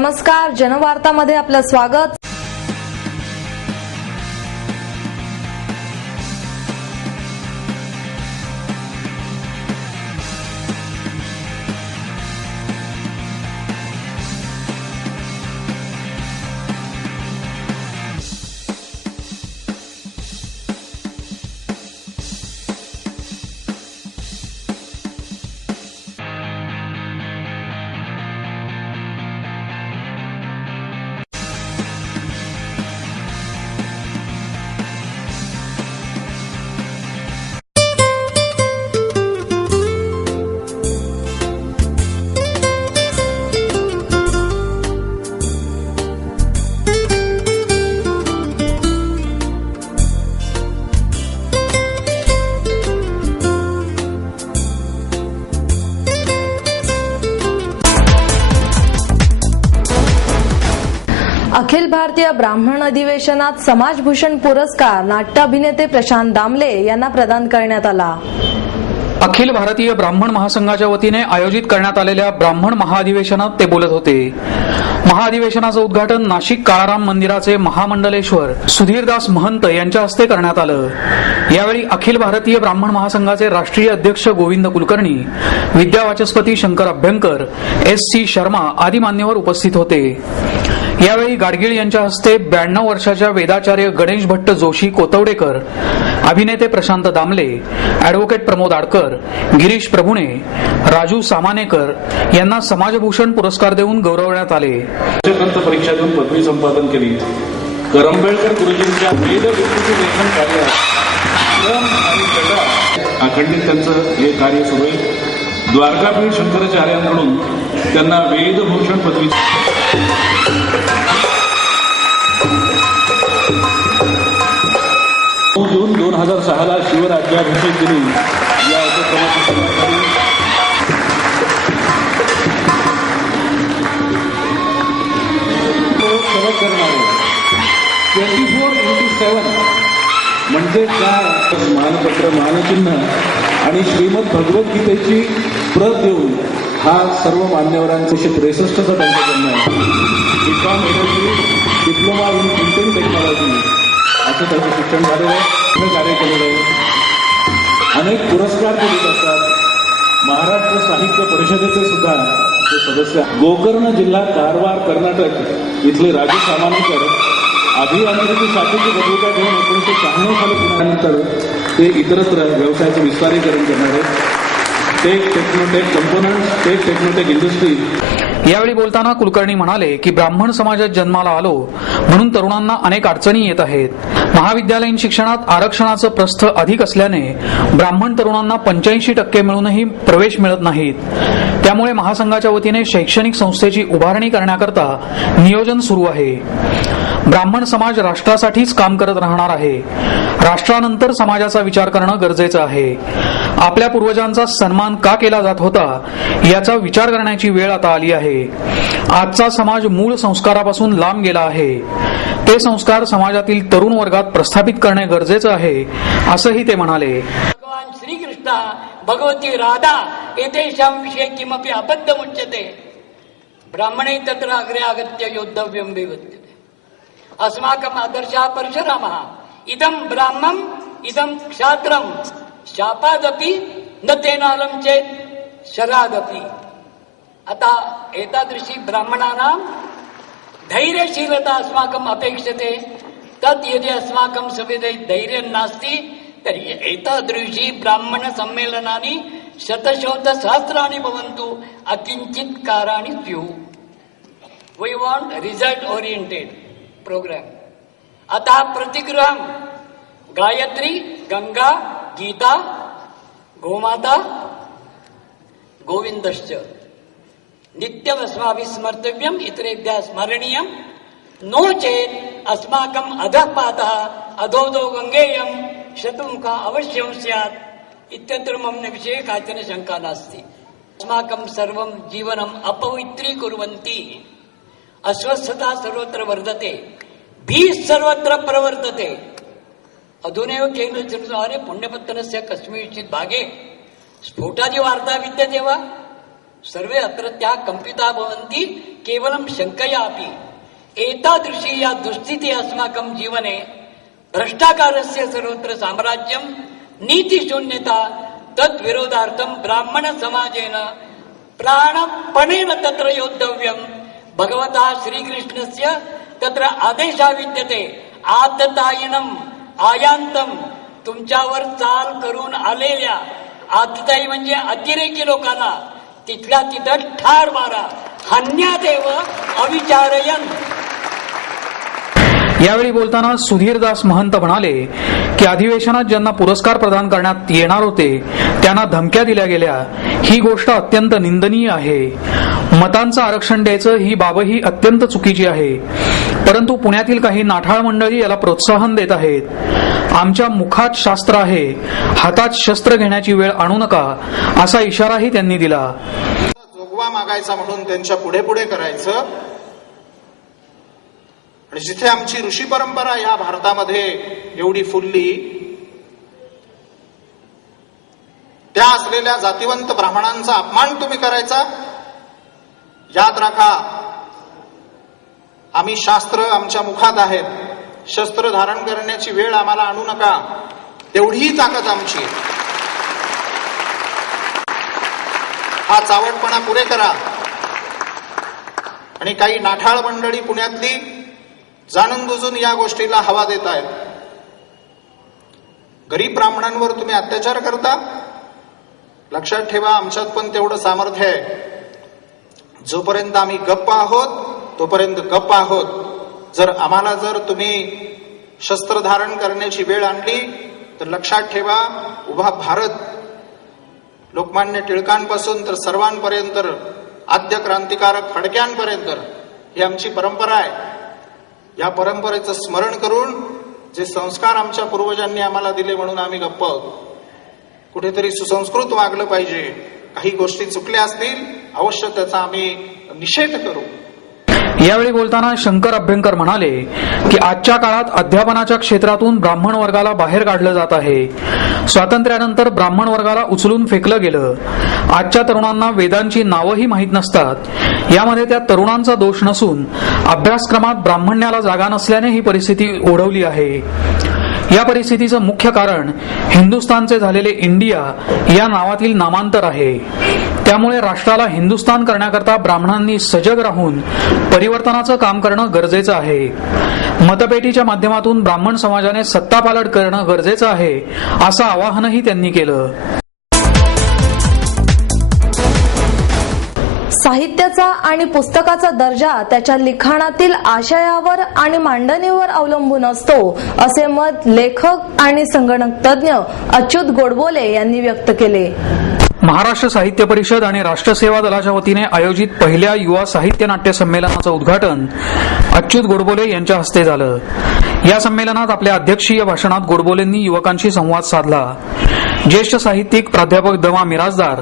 नमस्कार, जनवार्तामध्ये आपलं स्वागत. अखिल भारतीय ब्राह्मण अधिवेशनात समाजभूषण पुरस्कार नाट्य अभिनेते प्रशांत दामले यांना प्रदान करण्यात आला. अखिल भारतीय ब्राह्मण महासंघाच्या वतीने आयोजित करण्यात आलेल्या ब्राह्मण महाअधिवेशनात ते बोलत होते. महाअधिवेशनाचं उद्घाटन नाशिक काळाराम मंदिराचे महामंडलेश्वर सुधीरदास महंत यांच्या हस्ते करण्यात आलं. यावेळी अखिल भारतीय ब्राह्मण महासंघाचे राष्ट्रीय अध्यक्ष गोविंद कुलकर्णी, विद्यावाचस्पती शंकर अभ्यंकर, S.C. शर्मा आदी मान्यवर उपस्थित होते. यावेळी गाडगीळ यांच्या हस्ते 92 वर्षाच्या वेदाचार्य गणेश भट्ट जोशी कोतवडेकर, अभिनेते प्रशांत दामले, अॅडव्होकेट प्रमोद आडकर, गिरीश प्रभुणे, राजू सामानेकर यांना समाजभूषण पुरस्कार देऊन गौरवण्यात आले. परीक्षा देऊन पदवी संपादन केली. करंबेळकर गुरुजींच्या वेद विस्तृती लेखन कार्यात क्रम आणि जटा अखंडित त्यांचं हे कार्य सुरू आहे. द्वारकापीठ शंकराचार्यांकडून त्यांना वेदभूषण पदवी. जून 2006 शिवराज्याभिषेक दिनी या उपक्रमाची सुरुवात झाली. करणारे 24x7 म्हणजे काय, मानपत्र, मानचिन्ह आणि श्रीमद भगवद्गीतेची प्रत देऊन हा सर्व मान्यवरांचे 163चा त्यांच्याकडनं आहे. B.Com energy, diploma in printing technology असं त्याचं शिक्षण झालेलं आहे. हे कार्य केलेलं आहे. अनेक पुरस्कार ते देत असतात. महाराष्ट्र साहित्य परिषदेचे सुद्धा ते सदस्य. गोकर्ण जिल्हा कारवार कर्नाटक इथले राजू सामानेकर अभियांत्रिकी शाखेची पदविका घेऊन 1996 साली पुण्यानंतर ते इतरत्र व्यवसायाचं विस्तारीकरण करणार आहेत. Tech Technotech components, tech Technotech industry. यावेळी बोलताना कुलकर्णी म्हणाले की ब्राह्मण समाजात जन्माला आलो म्हणून तरुणांना अनेक अडचणी येत आहेत. महाविद्यालयीन शिक्षणात आरक्षणाचं प्रस्थ अधिक असल्याने ब्राह्मण तरुणांना 85% मिळूनही प्रवेश मिळत नाहीत. त्यामुळे महासंघाच्या वतीने शैक्षणिक संस्थेची उभारणी करण्याकरता नियोजन सुरू आहे. ब्राह्मण समाज राष्ट्रासाठीच काम करत राहणार आहे. राष्ट्रानंतर समाजाचा विचार करणं गरजेचं आहे. आपल्या पूर्वजांचा सन्मान का केला जात होता याचा विचार करण्याची वेळ आता आली आहे. आजचा समाज मूळ संस्कारापासून लांब गेला आहे. ते संस्कार समाजातील तरुण वर्गात प्रस्थापित करणे गरजेचं आहे असंही ते म्हणाले. भगवान श्रीकृष्ण भगवती राधा एतेषां विषये किमपि अबद्धमुच्यते ब्राह्मणे तत्र अग्रे आगत्य योद्धव्यं विवद्यते. अस्माकम् आदर्शः परशुरामः इदं ब्राह्मम् इदं क्षात्रं शापादपि न तेनालं चेत् शरादपि. आता एतादृशी ब्राह्मणानां धैर्यशीलता अस्माकम् अपेक्षते. तत् यदि अस्माकं सविधे धैर्यं नास्ति तर्हि एतादृशी ब्राह्मण सम्मेलनानि शतशोतसहस्राणि भवन्तु, अकिञ्चित् काराणि स्युः. We want result oriented programme. अतः प्रतिगृहं गायत्री, गंगा, गीता, गोमाता, गोविंदश्च नित्यम् अस्माभिः स्मर्तव्यम्, इतरेभ्यः स्मरणीयम्. नो चेत् अस्माकम् अधःपातः अधोदो गङ्गेयं शतमुखा अवश्यं स्यात् इत्यत्र मम विषये काचन शङ्का नास्ति. अस्माकं सर्वं जीवनम् अपवित्रीकुर्वन्ति. अस्वस्थता सर्वत्र वर्धते, भीः सर्वत्र प्रवर्तते. अधुनैव केनचित् अरे पुण्यपत्तनस्य कस्मिंश्चित् भागे स्फोटादि वार्ता विद्यते वा सर्वे अत्रत्या कंपिता भवन्ति केवलं शङ्कयापि एतादृशी या दुःस्थितिः अस्माकं जीवने भ्रष्टाचारस्य सर्वत्र साम्राज्यं नीतिशून्यता तद्विरोधार्थं ब्राह्मण समाजेन प्राणपणेन तत्र योद्धव्यं भगवता श्रीकृष्णस्य तत्र आदेशः विद्यते आततायिनम् आयान्तं तुमच्यावर चाल करून आलेल्या आतताई म्हणजे अतिरेकी लोकांना तिथल्या तिथं ठार मारा हन्यादेव अविचारयन. यावेळी बोलताना सुधीरदास महंत म्हणाले की अधिवेशनात ज्यांना पुरस्कार प्रदान करण्यात येणार होते त्यांना धमक्या दिल्या गेल्या, ही गोष्ट अत्यंत निंदनीय आहे. मतांचं आरक्षण द्यायचं ही बाबही अत्यंत चुकीची आहे, परंतु पुण्यातील काही नाठाळ मंडळी याला प्रोत्साहन देत आहेत. आमच्या मुखात शास्त्र आहे, हातात शस्त्र घेण्याची वेळ आणू नका असा इशाराही त्यांनी दिला. जोगवा मागायचा म्हणून त्यांच्या पुढे पुढे करायचं आणि जिथे आमची ऋषी परंपरा या भारतामध्ये एवढी फुलली त्या असलेल्या जातिवंत ब्राह्मणांचा अपमान तुम्ही करायचा. याद राखा, आम्ही शास्त्र आमच्या मुखात आहेत, शस्त्र धारण करण्याची वेळ आम्हाला आणू नका, तेवढीही ताकद आमची. हा चावटपणा पुरे करा. आणि काही नाठाळ मंडळी पुण्यातली जाणून बुजून या गोष्टीला हवा देत आहेत. गरीब ब्राह्मणांवर तुम्ही अत्याचार करता. लक्षात ठेवा, आमच्यात पण तेवढं सामर्थ्य आहे. जोपर्यंत आम्ही गप्प आहोत तोपर्यंत गप्प आहोत. जर तुम्ही शस्त्र धारण करण्याची वेळ आणली तर लक्षात ठेवा, उभा भारत लोकमान्य टिळकांपासून तर सर्वांपर्यंत आद्य क्रांतिकारक फडक्यांपर्यंत ही आमची परंपरा आहे. या परंपरेचं स्मरण करून जे संस्कार आमच्या पूर्वजांनी आम्हाला दिले म्हणून आम्ही गप्प आहोत. कुठेतरी सुसंस्कृत वागलं पाहिजे. काही गोष्टी चुकल्या असतील अवश्य त्याचा आम्ही निषेध करू. यावेळी बोलताना शंकर अभ्यंकर म्हणाले की आजच्या काळात अध्यापनाच्या क्षेत्रातून ब्राह्मण वर्गाला बाहेर काढलं जात आहे. स्वातंत्र्यानंतर ब्राह्मण वर्गाला उचलून फेकलं गेलं. आजच्या तरुणांना वेदांची नावंही माहीत नसतात. यामध्ये त्या तरुणांचा दोष नसून अभ्यासक्रमात ब्राह्मण्याला जागा नसल्याने ही परिस्थिती ओढवली आहे. या परिस्थितीचं मुख्य कारण हिंदुस्थानचे झालेले इंडिया या नावातील नामांतर आहे. त्यामुळे राष्ट्राला हिंदुस्थान करण्याकरता ब्राह्मणांनी सजग राहून परिवर्तनाचं काम करणं गरजेचं आहे. मतपेटीच्या माध्यमातून ब्राह्मण समाजाने सत्तापालट करणं गरजेचं आहे असं आवाहनही त्यांनी केलं. साहित्याचा आणि पुस्तकाचा दर्जा त्याच्या लिखाणातील आशयावर आणि मांडणीवर अवलंबून असतो, असे मत लेखक आणि संगणक तज्ज्ञ अच्युत गोडबोले यांनी व्यक्त केले. महाराष्ट्र साहित्य परिषद आणि राष्ट्र सेवा दलाच्या वतीने आयोजित पहिल्या युवा साहित्य नाट्य संमेलनाचं उद्घाटन अच्युत गोडबोले यांच्या हस्ते झालं. या संमेलनात आपल्या अध्यक्षीय भाषणात गोडबोलेंनी युवकांशी संवाद साधला. ज्येष्ठ साहित्यिक प्राध्यापक द.मा. मिरासदार,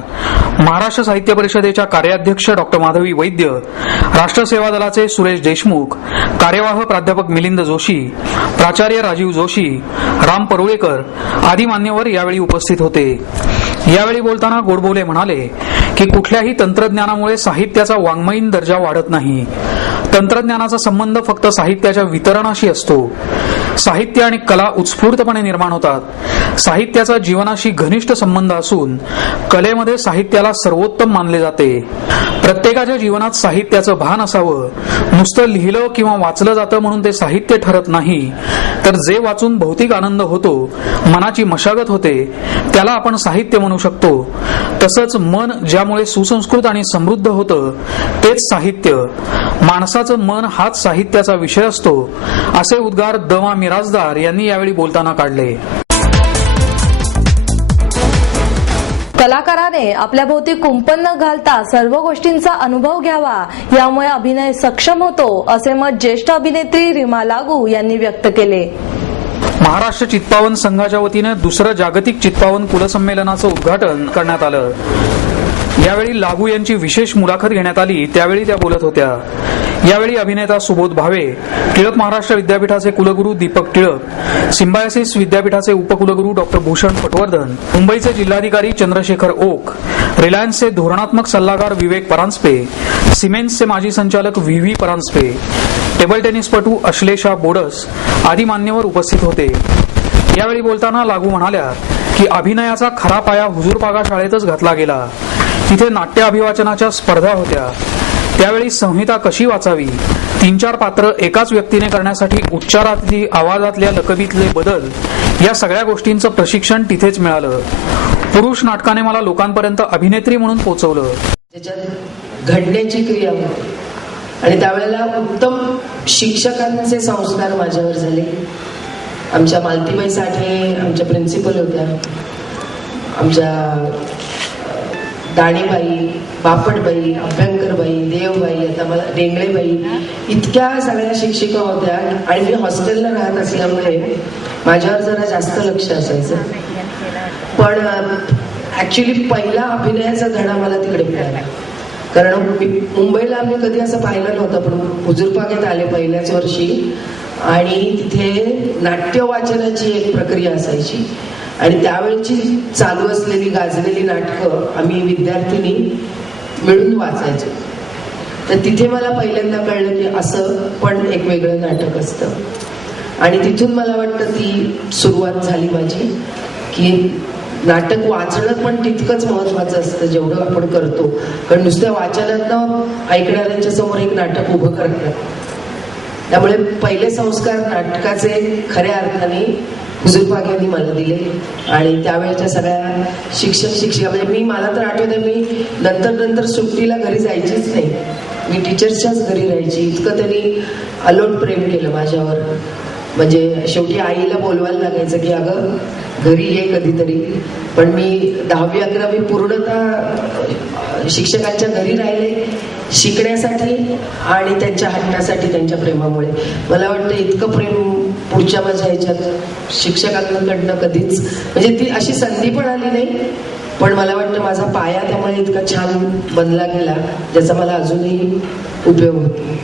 महाराष्ट्र साहित्य परिषदेच्या कार्याध्यक्ष डॉ. माधवी वैद्य, राष्ट्र सेवा दलाचे सुरेश देशमुख, कार्यवाह प्राध्यापक मिलिंद जोशी, प्राचार्य राजीव जोशी, राम परुळेकर आदी मान्यवर यावेळी उपस्थित होते. यावेळी बोलताना गोडबोले म्हणाले की कुठल्याही तंत्रज्ञानामुळे साहित्याचा वाङ्मयीन दर्जा वाढत नाही. तंत्रज्ञानाचा संबंध फक्त साहित्याच्या वितरणाशी असतो. साहित्य आणि कला उत्स्फूर्तपणे निर्माण होतात. साहित्याचा जीवनाशी घनिष्ठ संबंध असून कलेमध्ये साहित्याला सर्वोत्तम मानले जाते. प्रत्येकाच्या जीवनात साहित्याचं भान असावं. नुसतं लिहिलं किंवा वाचलं जातं म्हणून ते साहित्य ठरत नाही, तर जे वाचून भौतिक आनंद होतो, मनाची मशागत होते, त्याला आपण साहित्य म्हणू शकतो. तसंच मन ज्यामुळे सुसंस्कृत आणि समृद्ध होतं तेच साहित्य. माणसाचं मन हाच साहित्याचा विषय असतो, असे उद्गार द.मा. मिरासदार यांनी यावेळी बोलताना काढले. कलाकाराने आपल्या भोवती कुंपण न घालता सर्व गोष्टींचा अनुभव घ्यावा, यामुळे अभिनय सक्षम होतो, असे मत ज्येष्ठ अभिनेत्री रीमा लागू यांनी व्यक्त केले. महाराष्ट्र चित्पावन संघाच्या वतीने दुसरं जागतिक चित्पावन कुलसंमेलनाचं उद्घाटन करण्यात आलं. यावेळी लागू यांची विशेष मुलाखत घेण्यात आली. त्यावेळी त्या बोलत होत्या. यावेळी अभिनेता सुबोध भावे, टिळक महाराष्ट्र विद्यापीठाचे कुलगुरू दीपक टिळक, सिम्बायसिस विद्यापीठाचे उपकुलगुरू डॉ. भूषण पटवर्धन, मुंबईचे जिल्हाधिकारी चंद्रशेखर ओक, रिलायन्सचे धोरणात्मक सल्लागार विवेक परांजपे, सिमेन्सचे माजी संचालक व्ही परांजपे, टेबल टेनिसपटू अश्लेषा बोडस आदी मान्यवर उपस्थित होते. यावेळी बोलताना लागू म्हणाल्या की अभिनयाचा खरा पाया हुजूरपागा शाळेतच घातला गेला. तिथे नाट्य अभिवाचनाच्या स्पर्धा होत्या. त्यावेळी संहिता कशी वाचावी, 3-4 पात्र एकाच व्यक्तीने करण्यासाठी उच्चारातली, आवाजातल्या लकबीतले बदल या सगळ्या गोष्टींचं प्रशिक्षण तिथेच मिळालं. पुरुष नाटकाने मला लोकांपर्यंत अभिनेत्री म्हणून पोहोचवलं. त्याच्यात घडण्याची क्रिया होती आणि त्यावेळेला उत्तम शिक्षकांचे संस्कार माझ्यावर झाले. आमच्या मालतीबाई साठे आमच्या प्रिन्सिपल होत्या, आमच्या दाणीबाई, बापटबाई, अभ्यंकरबाई, देवबाई, आता मला डेंगळेबाई, इतक्या सगळ्या शिक्षिका होत्या. आणि मी हॉस्टेलला राहत असल्यामुळे माझ्यावर जरा जास्त लक्ष असायचं. पण ऍक्च्युली पहिला अभिनयाचा धडा मला तिकडे मिळाला. कारण मुंबईला आम्ही कधी असं पाहिलं नव्हतं, पण हुजूरपाग्यात आले पहिल्याच वर्षी आणि तिथे नाट्य वाचनाची एक प्रक्रिया असायची आणि त्यावेळची चालू असलेली गाजलेली नाटकं आम्ही विद्यार्थिनी मिळून वाचायचो. तर तिथे मला पहिल्यांदा कळलं की असं पण एक वेगळं नाटक असतं. आणि तिथून मला वाटतं ती सुरुवात झाली माझी की नाटक वाचणं पण तितकंच महत्वाचं असतं जेवढं आपण करतो. कारण नुसत्या वाचनातनं ऐकणाऱ्यांच्या समोर एक नाटक उभं करतात. त्यामुळे पहिले संस्कार नाटकाचे खऱ्या अर्थाने हुजूरपाग्यांनी मला दिले. आणि त्यावेळेच्या सगळ्या शिक्षिका म्हणजे मला तर आठवतं मी नंतर सुट्टीला घरी जायचीच नाही. मी टीचर्सच्याच घरी राहायची. इतकं त्यांनी अलोट प्रेम केलं माझ्यावर. म्हणजे शेवटी आईला बोलवायला लागायचं की अगं घरी ये कधीतरी. पण मी 10वी 11वी पूर्णतः शिक्षकांच्या घरी राहिले शिकण्यासाठी आणि त्यांच्या हट्टासाठी, त्यांच्या प्रेमामुळे. मला वाटतं इतकं प्रेम पुढच्या माझ्या ह्याच्यात शिक्षकांकडनं कधीच म्हणजे ती अशी संधी पण आली नाही. पण मला वाटतं माझा पाया त्यामुळे इतका छान बनला गेला ज्याचा मला अजूनही उपयोग होतो.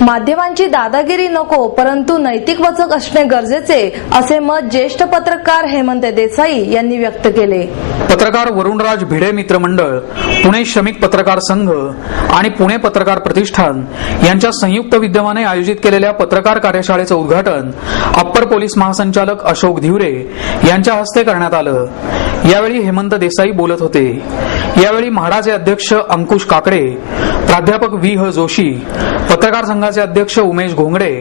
माध्यमांची दादागिरी नको, परंतु नैतिक वचक असणे गरजेचे असे मत ज्येष्ठ पत्रकार हेमंत देसाई यांनी व्यक्त केले. पत्रकार वरुणराज भिडे मित्रमंडळ, पुणे श्रमिक पत्रकार संघ आणि पुणे पत्रकार प्रतिष्ठान यांच्या संयुक्त विद्यमाने आयोजित केलेल्या पत्रकार कार्यशाळेचं उद्घाटन अप्पर पोलीस महासंचालक अशोक धिवरे यांच्या हस्ते करण्यात आलं. यावेळी हेमंत देसाई बोलत होते. यावेळी म्हाडाचे अध्यक्ष अंकुश काकडे, प्राध्यापक व्ही जोशी, पत्रकार संघाचे अध्यक्ष उमेश घोंगडे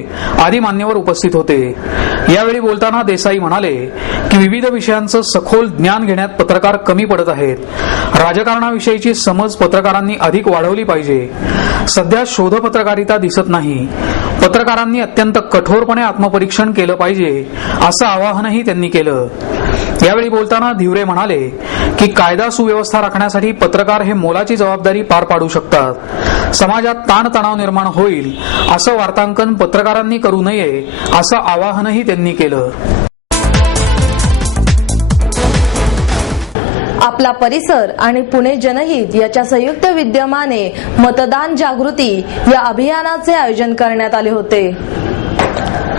आदी मान्यवर उपस्थित होते. यावेळी बोलताना देसाई म्हणाले की विविध विषयांचं सखोल ज्ञान घेण्यात पत्रकार कमी पडत आहेत. राजकारणाविषयीची समज पत्रकारांनी अधिक वाढवली पाहिजे. सध्या शोध पत्रकारिता दिसत नाही. पत्रकारांनी अत्यंत कठोरपणे आत्मपरीक्षण केलं पाहिजे असं आवाहनही त्यांनी केलं. यावेळी बोलताना धिवरे म्हणाले की कायदा सुव्यवस्था राखण्यासाठी पत्रकार हे मोलाची जबाबदारी पार पाडू शकतात. समाजात ताणतणाव निर्माण होईल असं वार्तांकन पत्रकारांनी करू नये असं आवाहनही त्यांनी केलं. आपला परिसर आणि पुणे जनहित याच्या संयुक्त विद्यमाने मतदान जागृती या अभियानाचे आयोजन करण्यात आले होते.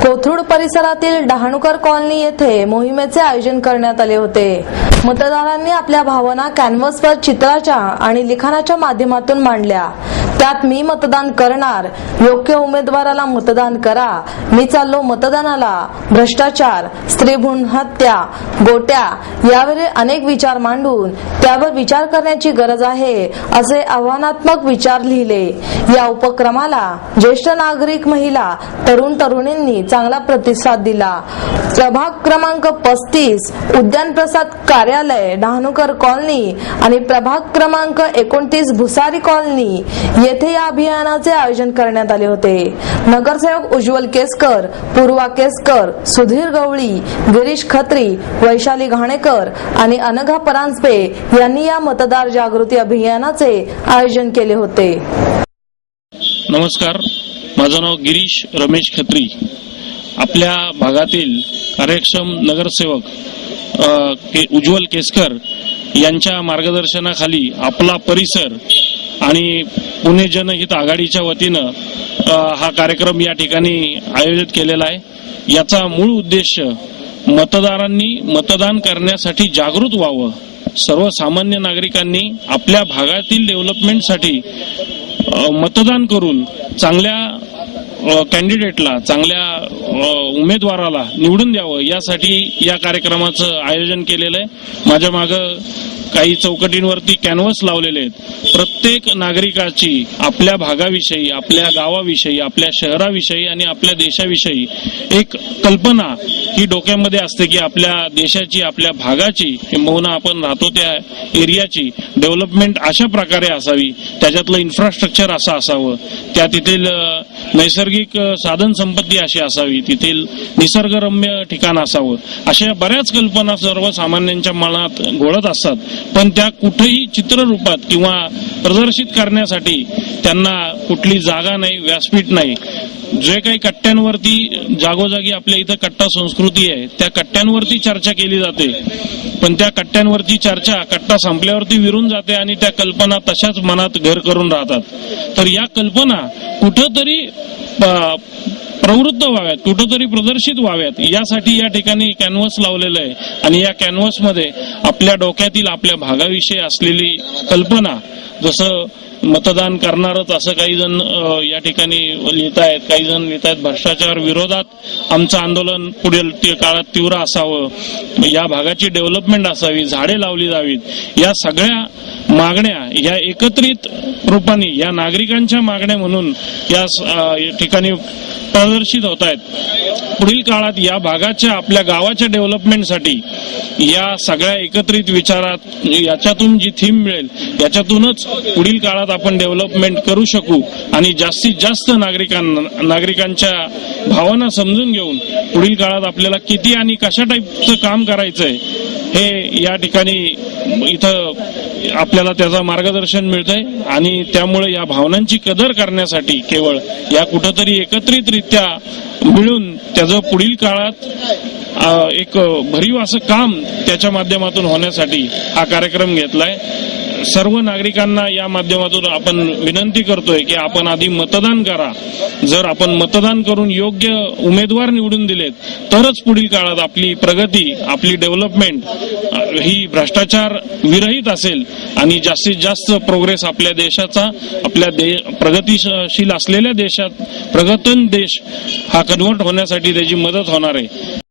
कोथरूड परिसरातील डहाणूकर कॉलनी येथे मोहिमेचे आयोजन करण्यात आले होते. मतदारांनी आपल्या भावना कॅनव्हासवर चित्राच्या आणि लिखाणाच्या माध्यमातून मांडल्या. त्यात मी मतदान करणार, योग्य उमेदवाराला मतदान करा, मी चाललो मतदानाला, भ्रष्टाचार, स्त्रीभ्रूण हत्या, गोट्या यावर अनेक विचार मांडून त्यावर विचार करण्याची गरज आहे असे आव्हानात्मक विचार लिहिले। या उपक्रमाला ज्येष्ठ नागरिक, महिला, तरुण तरुणींनी चांगला प्रतिसाद दिला। प्रभाग क्रमांक 35 उद्यान प्रसाद कार्यालय, डहाणूकर कॉलनी आणि प्रभाग क्रमांक 29 भुसारी कॉलनी येथे या अभियानाचे आयोजन करण्यात आले होते। नगरसेवक उज्ज्वल केसकर, पूर्वा केसकर, सुधीर गवळी, गिरीश खत्री, वैशाली घाणेकर आणि अनघा परांजपे यांनी या मतदार जागृती अभियानाचे आयोजन केले होते। नमस्कार, माझं नाव गिरीश रमेश खत्री। आपल्या भागातील कार्यक्षम नगरसेवक उज्ज्वल केसकर यांच्या मार्गदर्शनाखाली आपला परिसर आणि पुणे जनहित आघाडीच्या वतीनं हा कार्यक्रम या ठिकाणी आयोजित केलेला आहे। याचा मूळ उद्देश मतदारांनी मतदान करण्यासाठी जागृत व्हावं, सर्वसामान्य नागरिकांनी आपल्या भागातील डेव्हलपमेंटसाठी मतदान करून चांगल्या कॅन्डिडेटला, चांगल्या उमेदवाराला निवडून द्यावं, यासाठी या कार्यक्रमाचं आयोजन केलेलं आहे। माझ्या मागं काही चौकटींवरती कॅनव्हास लावलेले आहेत। प्रत्येक नागरिकाची आपल्या भागाविषयी, आपल्या गावाविषयी, आपल्या शहराविषयी आणि आपल्या देशाविषयी एक कल्पना ही डोक्यामध्ये असते की आपल्या देशाची, आपल्या भागाची, किंबहुना आपण राहतो त्या एरियाची डेव्हलपमेंट अशा प्रकारे असावी, त्याच्यातलं इन्फ्रास्ट्रक्चर असं असावं, त्या तिथील नैसर्गिक साधन संपत्ती अशी असावी, तिथील निसर्गरम्य ठिकाण असावं, अशा बऱ्याच कल्पना सर्वसामान्यांच्या मनात घोळत असतात। पण त्या कुठेही चित्ररूपात किंवा प्रदर्शित करण्यासाठी त्यांना कुठली जागा नाही, व्यासपीठ नाही। जे काही कट्ट्यांवरती जागोजागी आपल्या इथं कट्टा संस्कृती आहे, त्या कट्ट्यांवरती चर्चा केली जाते, पण त्या कट्ट्यांवरची चर्चा कट्टा संपल्यावरती विरून जाते आणि त्या कल्पना तशाच मनात घर करून राहतात। तर या कल्पना कुठंतरी प्रवृत्त व्हाव्यात, कुठंतरी प्रदर्शित व्हाव्यात, यासाठी या ठिकाणी कॅनव्हास लावलेलं आहे। आणि या कॅनव्हासमध्ये आपल्या डोक्यातील, आपल्या भागाविषयी असलेली कल्पना, जसं मतदान करणारच असं काही जण या ठिकाणी लिहित आहेत, काही जण लिहित आहेत भ्रष्टाचार विरोधात आमचं आंदोलन पुढील काळात तीव्र असावं, या भागाची डेव्हलपमेंट असावी, झाडे लावली जावीत, या सगळ्या मागण्या या एकत्रित रूपाने या नागरिकांच्या मागण्या म्हणून या ठिकाणी प्रदर्शित होत आहेत। पुढील काळात या भागाच्या, आपल्या गावाच्या डेव्हलपमेंटसाठी या सगळ्या एकत्रित विचारात याच्यातून जी थीम मिळेल, याच्यातूनच पुढील काळात आपण डेव्हलपमेंट करू शकू आणि जास्तीत जास्त नागरिकांच्या भावना समजून घेऊन पुढील काळात आपल्याला किती आणि कशा टाईपचं काम करायचंय हे या ठिकाणी इथं आपल्याला त्याचं मार्गदर्शन मिळतंय। आणि त्यामुळे या भावनांची कदर करण्यासाठी केवळ या कुठंतरी एकत्रितरित्या मिळून त्याचं पुढील काळात एक भरीव असं काम त्याच्या माध्यमातून होण्यासाठी हा कार्यक्रम घेतलाय। सर्व नागरिकांना या माध्यमातून आपण विनंती करतोय की आपण आधी मतदान करा। जर आपण मतदान करून योग्य उमेदवार निवडून दिलेत तरच पुढील काळात आपली प्रगती, आपली डेव्हलपमेंट ही भ्रष्टाचार विरहित असेल आणि जास्तीत जास्त प्रोग्रेस आपल्या देशाचा, आपल्या प्रगतीशील असलेल्या देशात प्रगतन देश हा कन्व्हर्ट होण्यासाठी त्याची मदत होणार आहे।